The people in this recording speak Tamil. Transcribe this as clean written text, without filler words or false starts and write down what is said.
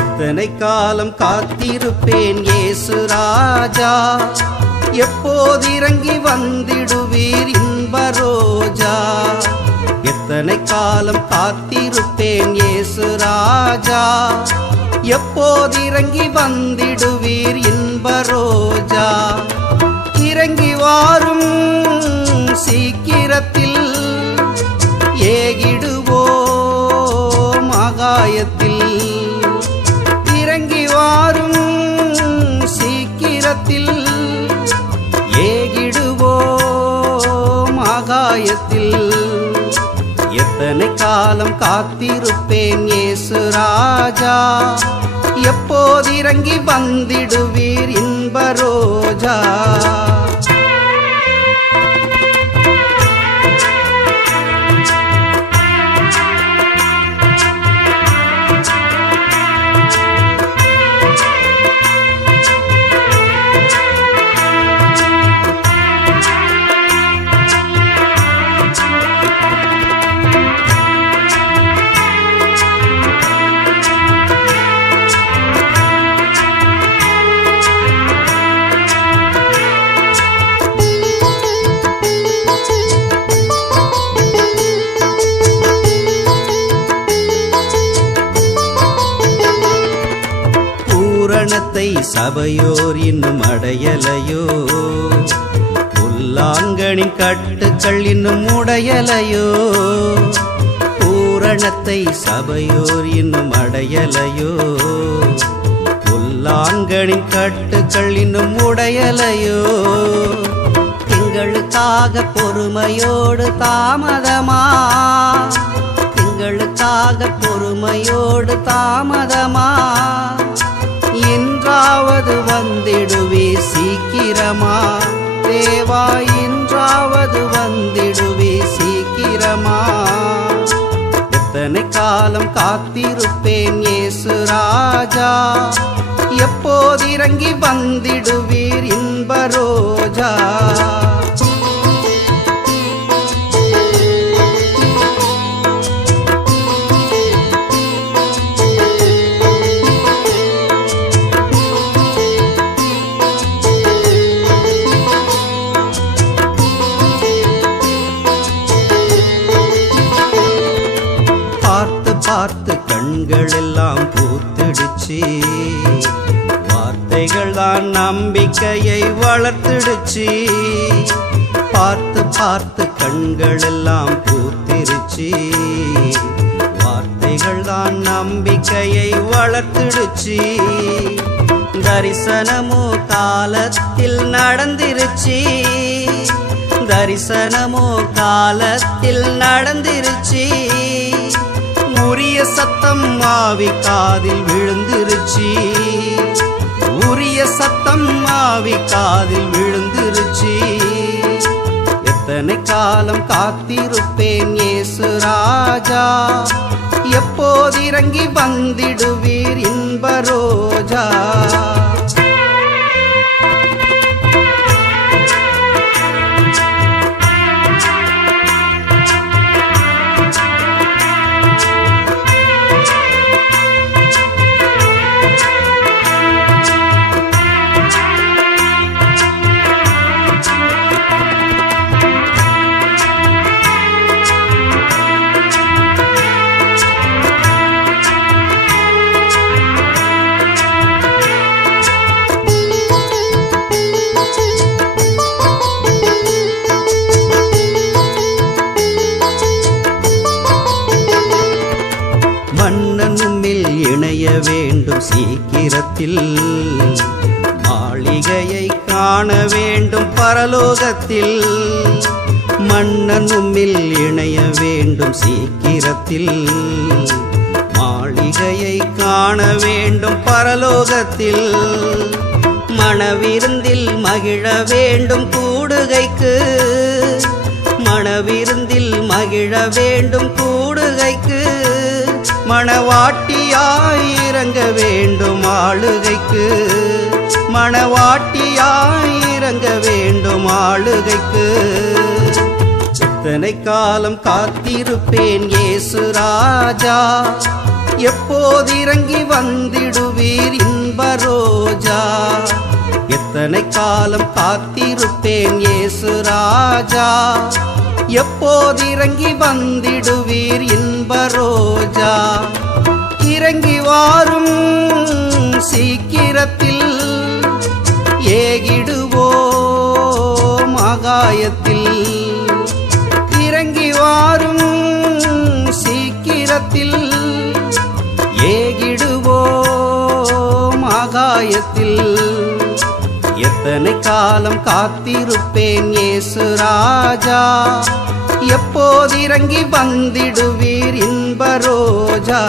எத்தனை காலம் காத்திருப்பேன் இயேசு ராஜா, எப்போது இறங்கி வந்திடுவீர் இன்ப ரோஜா. எத்தனை காலம் காத்திருப்பேன் இயேசு ராஜா, எப்போது இறங்கி வந்திடுவீர் இன்ப ரோஜா. இறங்கி வாரும் சீக்கிரத்தில், ஏகிடுவோம் ஆகாயத்தில். இறங்கி வாரும் சீக்கிரத்தில், ஏகிடுவோம் ஆகாயத்தில். எத்தனை காலம் காத்திருப்பேன் இயேசு ராஜா, எப்போது இறங்கி வந்திடுவீர் இன்ப ரோஜா. பூரணத்தை சபையோர் இன்னும் அடையலையோ, புல்லாங்கனின் கட்டுக்கள் இன்னும் உடையலையோ. பூரணத்தை சபையோர் இன்னும் அடையலையோ, புல்லாங்கனின் கட்டுக்கள் இன்னும் உடையலையோ. எங்களுக்காக பொறுமையோடு தாமதமா, எங்களுக்காக பொறுமையோடு தாமதமா. இன்றாவது வந்திடுவே சீக்கிரமா தேவா, இன்றாவது வந்திடுவே சீக்கிரமா. எத்தனை காலம் காத்திருப்பேன் இயேசு ராஜா, எப்போது இறங்கி வந்திடுவீர் இன்ப ரோஜா. பார்த்து கண்கள் எல்லாம் பூத்திடுச்சு, வார்த்தைகள் தான் நம்பிக்கையை வளர்த்திடுச்சு. பார்த்து கண்கள் எல்லாம் பூத்திருச்சு, வார்த்தைகள் தான் நம்பிக்கையை வளர்த்திடுச்சு. தரிசனமோ காலத்தில் நடந்திருச்சு, தரிசனமோ காலத்தில் நடந்திருச்சு. உரிய சத்தம் ஆவி காதில் விழுந்திருச்சு, உரிய சத்தம் ஆவி காதில் விழுந்திருச்சு. எத்தனை காலம் காத்திருப்பேன் இயேசு ராஜா, எப்போது இறங்கி வந்திடுவீர் இன்ப ரோஜா. மன்னனும்மில் இணைய வேண்டும் சீக்கிரத்தில், மாளிகையை காண வேண்டும் பரலோகத்தில். மன்னனும்மில் இணைய வேண்டும் சீக்கிரத்தில், மாளிகை மாளிகையை காண வேண்டும் பரலோகத்தில். மணவிருந்தில் மகிழ வேண்டும் கூடுகைக்கு, மணவிருந்தில் மகிழ வேண்டும் கூடுகைக்கு. மணவாட்டியாய் இறங்க வேண்டும் ஆளுகைக்கு, மணவாட்டியாய் இறங்க வேண்டும் ஆளுகைக்கு. எத்தனை காலம் காத்திருப்பேன் இயேசு ராஜா, எப்போது இறங்கி வந்திடுவீர் இன்ப ரோஜா. எத்தனை காலம் காத்திருப்பேன் இயேசு ராஜா, எப்போது இறங்கி வந்திடுவீர் இன்ப ரோஜா. இறங்கி வாரும் சீக்கிரத்தில், ஏகிடுவோம் ஆகாயத்தில். இறங்கி வாரும் சீக்கிரத்தில், ஏகிடுவோம் ஆகாயத்தில். எத்தனை காலம் காத்திருப்பேன் இயேசு ராஜா, எப்போது இறங்கி வந்திடுவீர் இன்ப ரோஜா.